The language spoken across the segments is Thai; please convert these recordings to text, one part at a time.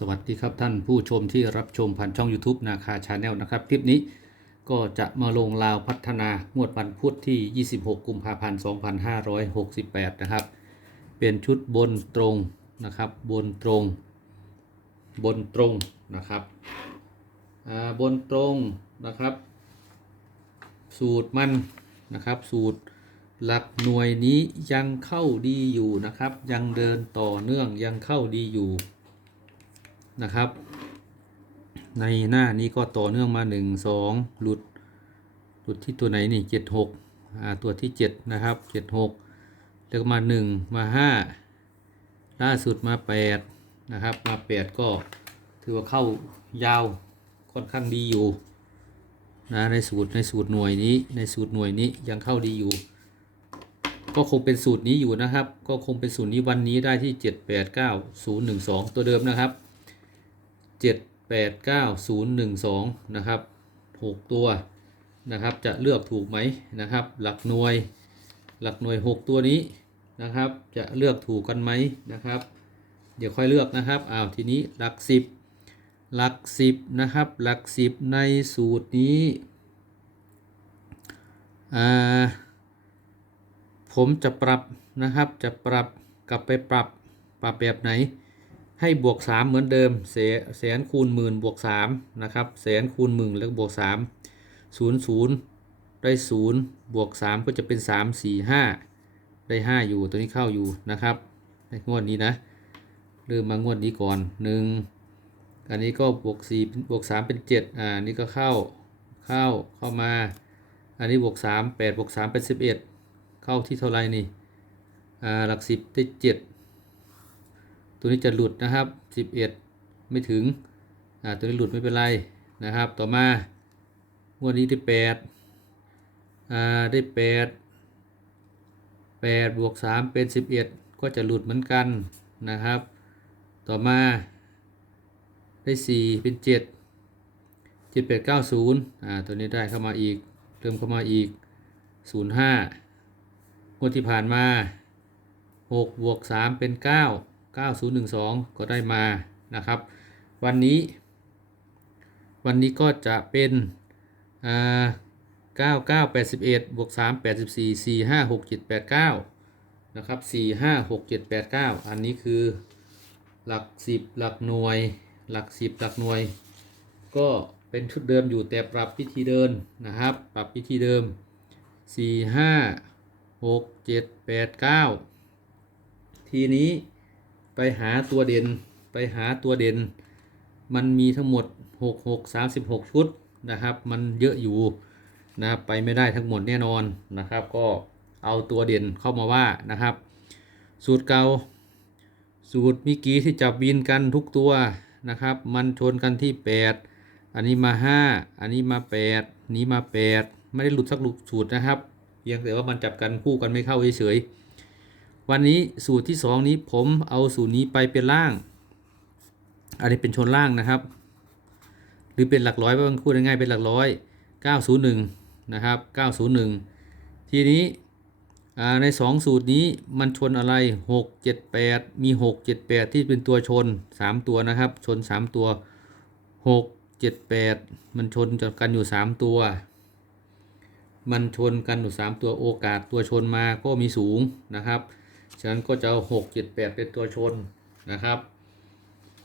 สวัสดีครับท่านผู้ชมที่รับชมผ่านช่อง YouTube นาคาชาแนลนะครับ คลิปนี้ก็จะมาลงลาวพัฒนางวดวันพุธที่ 26 กุมภาพันธ์ 2568 นะครับ เป็นชุดบนตรงนะครับ บนตรง บนตรงนะครับบนตรงนะครับ สูตรมันนะครับ สูตรหลักหน่วยนี้ยังเข้าดีอยู่นะครับ ยังเดินต่อเนื่องยังเข้าดีอยู่ นะครับ ในหน้านี้ก็ต่อเนื่องมา 1 2 หลุด หลุดที่ตัวไหนนี่ 7 6อ่าตัวที่ 7 นะครับ 7 6 แล้วก็มา 1 มา 5 ล่าสุดมา 8 นะครับ มา 8 ก็ถือว่าเข้ายาวค่อนข้างดีอยู่นะในสูตรในสูตรหน่วยนี้ในสูตรหน่วยนี้ยังเข้าดีอยู่ ก็คงเป็นสูตรนี้อยู่นะครับ ก็คงเป็นสูตรนี้วันนี้ได้ที่ 7 8 9 0 1 2 ตัวเดิมนะครับ 7 8 9 0 1 2นะครับ6ตัวนะครับจะเลือกถูกไหมนะครับ หลักหน่วยหลักหน่วย 6 ตัวนี้นะครับ จะเลือกถูกกันไหมนะครับ เดี๋ยวค่อยเลือกนะครับอ้าวทีนี้หลัก 10 หลัก 10นะครับหลัก 10 ในสูตรนี้อ่าผมจะปรับนะครับจะปรับกลับไปปรับปรับแบบไหน ให้บวก 3 เหมือนเดิมแสนคูณหมื่นบวก3นะครับแสนคูณหมื่นแล้วก็บวก 3 0 0 ได้ 0 บวก 3 ก็จะเป็น 3 4 5 ได้ 5 อยู่ตัวนี้เข้าอยู่นะครับในงวดนี้นะเริ่มมางวดนี้ก่อน 1 อันนี้ก็บวก4บวก 3 เป็น 7 อ่านี่ก็เข้าเข้าเข้ามา อันนี้บวก 3 8บวก3เป็น 11 เข้าที่เท่าไรนี่อ่าหลัก 10 ได้ 7 ตัวนี้จะหลุดนะครับ 11 ไม่ถึงอ่าตัวนี้หลุดไม่เป็นไรนะครับ ต่อมางวดนี้ได้8อ่าได้ 8 8บวก3เป็น 11 ก็จะหลุดเหมือนกันนะครับ ต่อมาได้ 4 เป็น 7 7 8 9 0อ่าตัวนี้ได้เข้ามาอีกเติมเข้ามาอีก 05งวดที่ผ่านมา 6 บวก 3 เป็น 9 9012 ก็ได้มานะครับ วันนี้ วันนี้ก็จะเป็นอ่า9981บวก3 84 4 5 6 7 8 9นะครับ4 5 6 7 8 9 อันนี้คือหลัก 10 หลักหน่วย หลัก 10 หลักหน่วย ก็เป็นชุดเดิมอยู่แต่ปรับพิธีเดินนะครับ ปรับพิธีเดิม 4 5 6 7 8 9 ทีนี้ ไปหาตัวเด่น ไปหาตัวเด่น มันมีทั้งหมด 6 6 36 ชุดนะครับ มันเยอะอยู่นะครับไปไม่ได้ทั้งหมดแน่นอนนะครับ ก็เอาตัวเด่นเข้ามาว่านะครับ สูตรเก่าสูตรเมิกี้ที่จับวินกันทุกตัวนะครับ มันชนกันที่ 8 อันนี้มา 5 อันนี้มา 8 นี้มา 8 ไม่ได้หลุดสักหลุดสูตรนะครับเพียงแต่ว่ามันจับกันคู่กันไม่เข้าเฉยๆ วันนี้สูตรที่ 2 นี้ผมเอาสูตรนี้ไปเป็นล่าง อันนี้เป็นชนล่างนะครับ หรือเป็นหลักร้อยว่ามันพูดง่ายๆเป็นหลักร้อย 901 นะครับ 901 ทีนี้ใน 2 สูตรนี้มันชนอะไร 6 7 8 มี 6 7 8 ที่เป็นตัวชน 3 ตัวนะครับ ชน 3 ตัว 6 7 8 มันชนกันอยู่ 3 ตัว มันชนกันอยู่ 3 ตัวโอกาสตัวชนมาก็มีสูงนะครับ ฉะนั้นก็จะเอา6 7 8เป็นตัวชนนะครับ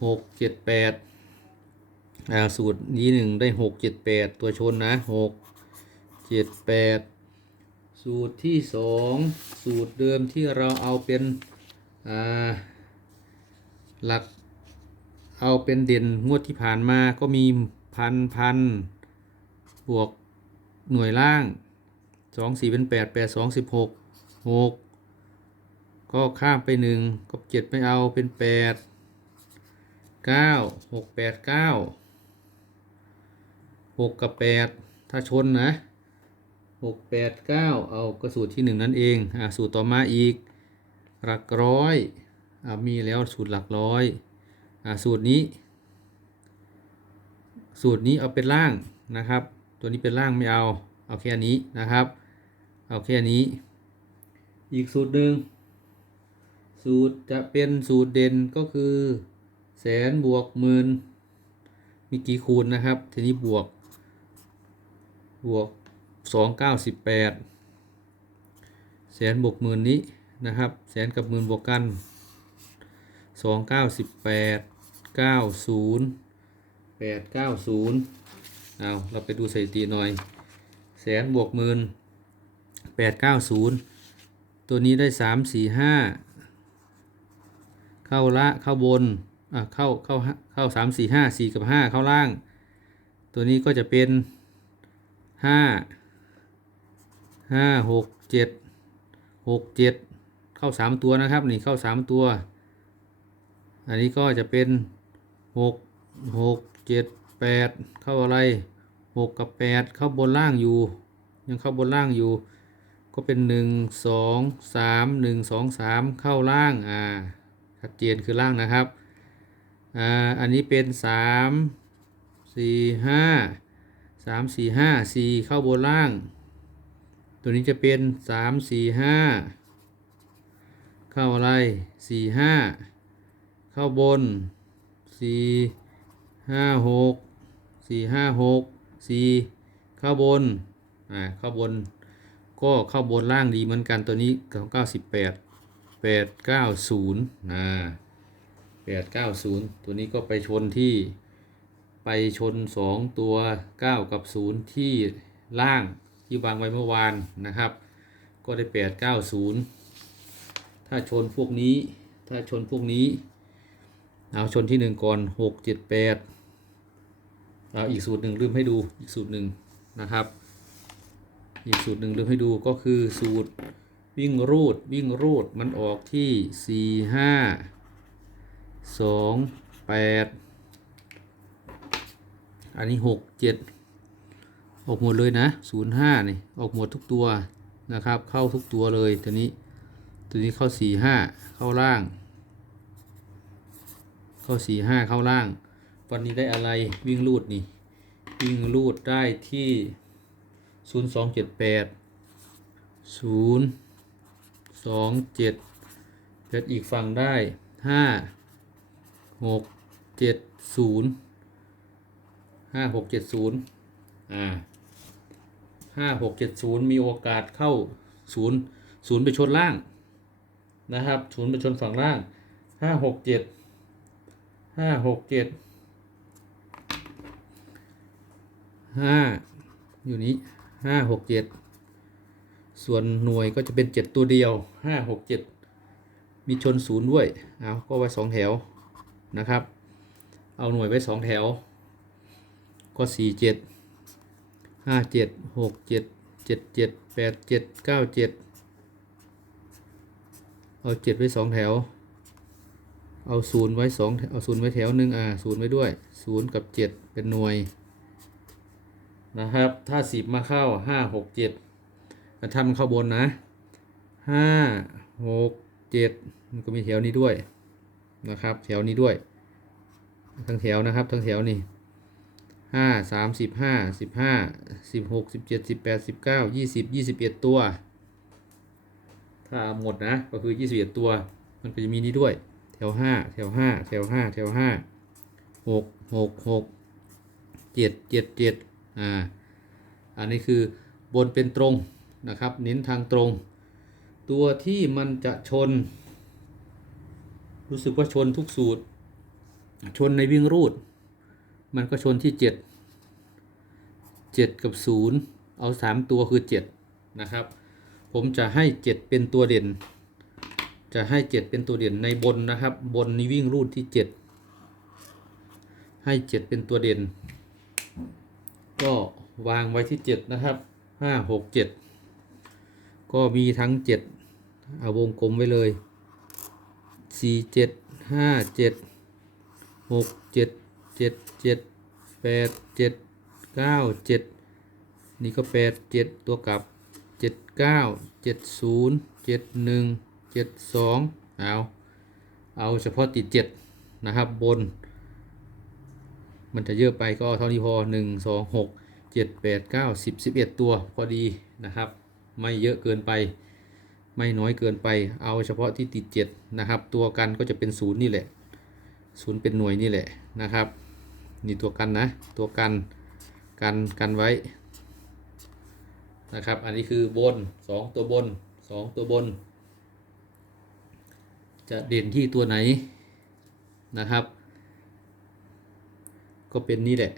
6 7 8อ่าสูตรนี้หนึ่งได้6 7 8ตัวชนนะ6 7 8สูตรที่2สูตรเดิมที่เราเอาเป็นหลักเอาเป็นเด่นงวดที่ผ่านมาก็มีพันพันบวกหน่วยล่าง2 4เป็น8 8 2 16 6ก็ ก็ข้ามไป1ก็7ไม่เอาเป็น8 9 6 8 9 6กับ8ถ้าชนนะ6 8 9เอากระสูตรที่1นั่นเองอ่าสูตรต่อมาอีก หลักร้อยอ่ามีแล้วสูตรหลักร้อยอ่าสูตรนี้ สูตรนี้เอาเป็นล่างนะครับ ตัวนี้เป็นล่างไม่เอา เอาแค่นี้นะครับ เอาแค่นี้ อีกสูตรหนึ่ง สูตรจะเป็นสูตรเด่นก็คือแสนบวกหมื่นมีกี่คูณนะครับ ทีนี้บวก บวกสองเก้าสิบแปดแสนบวกหมื่นนี้นะครับแสนกับหมื่นบวกกันสองเก้าสิบแปดเก้าศูนย์แปดเก้าศูนย์เอาเราไปดูสถิติหน่อย แสนบวกหมื่นแปดเก้าศูนย์ตัวนี้ได้สามสี่ห้า เข้าละเข้าบนอะเข้าเข้าเข้าสามสี่ห้าสี่กับห้าเข้าล่าง ตัวนี้ก็จะเป็นห้าห้าหกเจ็ดหกเจ็ดเข้าสามตัวนะครับนี่เข้าสามตัว อันนี้ก็จะเป็นหกหกเจ็ดแปดเข้าอะไรหกกับแปดเข้าบนล่างอยู่ ยังเข้าบนล่างอยู่ ก็เป็นหนึ่งสองสามหนึ่งสองสามเข้าล่างอ่า ชัดเจนคือล่างนะครับอ่าอันนี้เป็นสามสี่ห้าสามสี่ห้าสี่เข้าบนล่าง ตัวนี้จะเป็นสามสี่ห้าเข้าอะไรสี่ห้าเข้าบนสี่ห้าหกสี่ห้าหกสี่เข้าบนอ่าเข้าบน ก็เข้าบนล่างดีเหมือนกันตัวนี้ของ98 890นะ890ตัวนี้ก็ไปชนที่ไปชน2ตัว9กับ0ที่ล่างที่วางไว้เมื่อวานนะครับ ก็ได้890ถ้าชนพวกนี้ถ้าชนพวกนี้ เอาชนที่1ก่อน6 7 8เอาอีกสูตรหนึ่งลืมให้ดูอีกสูตรหนึ่งนะครับ อีกสูตรหนึ่งลืมให้ดูก็คือสูตร วิ่งรูดวิ่งรูดมันออกที่4 5 2 8อันนี้6 7ออกหมดเลยนะ0 5นี่ออกหมดทุกตัวนะครับ เข้าทุกตัวเลยตัวนี้ตัวนี้เข้า4 5เข้าล่าง เข้า4 5เข้าล่าง วันนี้ได้อะไรวิ่งรูดนี่วิ่งรูดได้ที่ศูนย์สองเจ็ดแปดศูนย์ สองเจ็ดเพชรอีกฝั่งได้ห้าหกเจ็ดศูนย์ห้าหกเจ็ดศูนย์อ่าห้าหกเจ็ดศูนย์มีโอกาสเข้าศูนย์ศูนย์ไปชนล่างนะครับศูนย์ไปชนฝั่งล่างห้าหกเจ็ดห้าหกเจ็ดห้าอยู่นี้ห้าหกเจ็ด ส่วนหน่วยก็จะเป็นเจ็ดตัวเดียวห้าหกเจ็ดมีชนศูนย์ด้วย เอาก็ไว้สองแถวนะครับ เอาหน่วยไว้สองแถว ก็สี่เจ็ดห้าเจ็ดหกเจ็ดเจ็ดเจ็ดแปดเจ็ดเก้าเจ็ดเอาเจ็ดไว้สองแถว เอาศูนย์ไว้สองเอาศูนย์ไว้แถวหนึ่งอ่าศูนย์ไว้ด้วยศูนย์กับเจ็ดเป็นหน่วยนะครับ ถ้าสิบมาเข้าห้าหกเจ็ด ถ้ามันเข้าบนนะห้าหกเจ็ดมันก็มีแถวนี้ด้วยนะครับ แถวนี้ด้วย ทั้งแถวนะครับ ทั้งแถวนี่ห้าสามสิบห้าสิบห้าสิบหกสิบเจ็ดสิบแปดสิบเก้ายี่สิบยี่สิบเอ็ดตัว ถ้าหมดนะก็คือยี่สิบเอ็ดตัว มันก็จะมีนี้ด้วย แถวห้าแถวห้าแถวห้าแถวห้าหกหกหกเจ็ดเจ็ดเจ็ดอ่า อันนี้คือบนเป็นตรง นะครับเน้นทางตรง ตัวที่มันจะชน รู้สึกว่าชนทุกสูตร ชนในวิ่งรูด มันก็ชนที่เจ็ดเจ็ดกับศูนย์เอาสามตัวคือเจ็ดนะครับ ผมจะให้เจ็ดเป็นตัวเด่น จะให้เจ็ดเป็นตัวเด่นในบนนะครับ บนนี้วิ่งรูดที่เจ็ดให้เจ็ดเป็นตัวเด่น ก็วางไว้ที่ 7 นะครับ 5 6 7 ก็มีทั้ง7เอาวงกลมไว้เลย4 7 5 7 6 7 7 7 8 7 9 7นี่ก็8 7ตัวกลับ7 9 7 0 7 1 7 2เอาเอาเฉพาะติด7นะครับบน มันจะเยอะไปก็เอาเท่านี้พอ1 2 6 7 8 9 10 11ตัวพอดีนะครับ ไม่เยอะเกินไป ไม่น้อยเกินไป เอาเฉพาะที่ติด 7 นะครับ ตัวกันก็จะเป็น0นี่แหละศูนย์เป็นหน่วยนี่แหละนะครับ นี่ตัวกันนะ ตัวกันกันกันไว้นะครับ อันนี้คือบนสองตัวบนสองตัวบน จะเด่นที่ตัวไหนนะครับ ก็เป็นนี่แหละ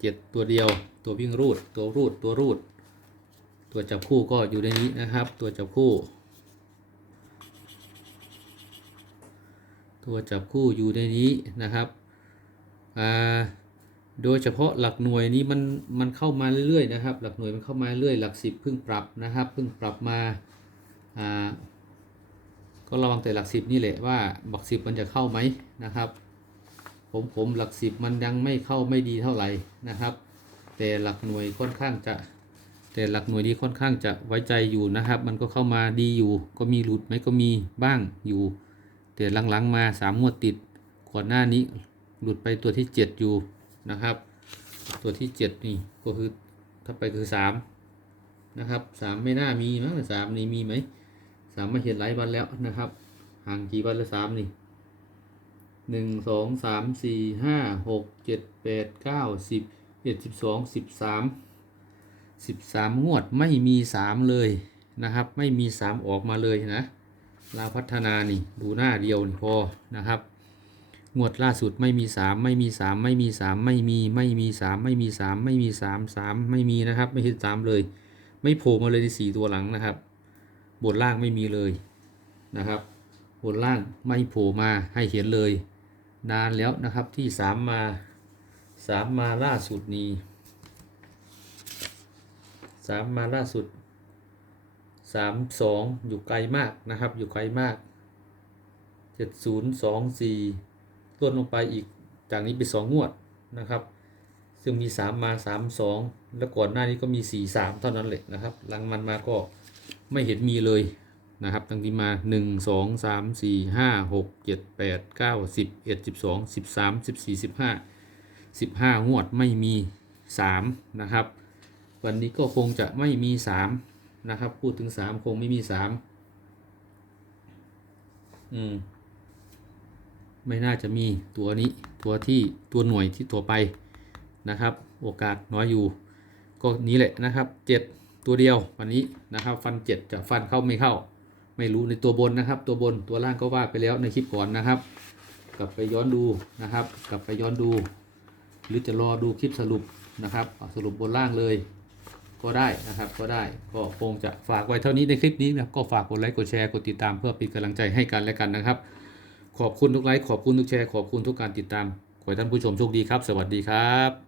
เจ็ดตัวเดียว ตัววิ่งรูด ตัวรูด ตัวรูด ตัวจับคู่ก็อยู่ในนี้นะครับ ตัวจับคู่ ตัวจับคู่อยู่ในนี้นะครับอ่าโดยเฉพาะหลักหน่วยนี้มันมันเข้ามาเรื่อยๆนะครับ หลักหน่วยมันเข้ามาเรื่อยหลักสิบเพิ่งปรับนะครับเพิ่งปรับมาอ่าก็ระวังแต่หลักสิบนี่แหละว่าหลักสิบมันจะเข้าไหมนะครับผมผมหลักสิบมันยังไม่เข้าไม่ดีเท่าไหร่นะครับ แต่หลักหน่วยค่อนข้างจะ แต่หลักหน่วยนี้ค่อนข้างจะไว้ใจอยู่นะครับ มันก็เข้ามาดีอยู่ ก็มีหลุดไหมก็มีบ้างอยู่ แต่หลังๆมาสามงวดติดก่อนหน้านี้หลุดไปตัวที่เจ็ดอยู่นะครับ ตัวที่เจ็ดนี่ก็คือถ้าไปคือสามนะครับสามไม่น่ามีมั้งสามนี่มีไหมสามมาเห็นหลายวันแล้วนะครับ ห่างกี่วันล้วสามนี่หนึ่งสองสามสี่ห้าหกเจ็ดแปดเก้าสิบเอ็ดสิบสองสิบสาม สิบสามงวดไม่มีสามเลยนะครับ ไม่มีสามออกมาเลยนะลาวพัฒนานี่ดูหน้าเดียวนี่พอนะครับ งวดล่าสุดไม่มีสามไม่มีสามไม่มีสามไม่มีไม่มีสามไม่มีสามไม่มีสามสามไม่มีนะครับ ไม่เห็นสามเลย ไม่โผล่มาเลยในสี่ตัวหลังนะครับบนล่างไม่มีเลยนะครับบนล่างไม่โผล่มาให้เห็นเลย นานแล้วนะครับที่สามมาสามมาล่าสุดนี้ สามมาล่าสุดสามสองอยู่ไกลมากนะครับ อยู่ไกลมากเจ็ดศูนย์สองสี่ลดลงไปอีกจากนี้ไปสองงวดนะครับ ซึ่งมีสามมาสามสองแล้วก่อนหน้านี้ก็มีสี่สามเท่านั้นแหละนะครับ หลังมันมาก็ไม่เห็นมีเลยนะครับตั้งที่มาหนึ่งสองสามสี่ห้าหกเจ็ดแปดเก้าสิบเอ็ดสิบสองสิบสามสิบสี่สิบห้าสิบห้างวดไม่มีสามนะครับ วันนี้ก็คงจะไม่มีสามนะครับ พูดถึงสามคงไม่มีสามอืม ไม่น่าจะมีตัวนี้ตัวที่ตัวหน่วยที่ตัวไปนะครับ โอกาสน้อยอยู่ ก็นี้แหละนะครับเจ็ดตัวเดียววันนี้นะครับ ฟันเจ็ดจะฟันเข้าไม่เข้า ไม่รู้ในตัวบนนะครับ ตัวบนตัวล่างก็ว่าไปแล้วในคลิปก่อนนะครับ กลับไปย้อนดูนะครับ กลับไปย้อนดู หรือจะรอดูคลิปสรุปนะครับสรุปบนล่างเลย ก็ได้นะครับก็ได้ก็คงจะฝากไว้เท่านี้ในคลิปนี้นะครับก็ฝากกดไลค์กดแชร์กดติดตามเพื่อเป็นกำลังใจให้กันและกันนะครับ ขอบคุณทุกไลค์ขอบคุณทุกแชร์ขอบคุณทุกการติดตามขอให้ท่านผู้ชมโชคดีครับ สวัสดีครับ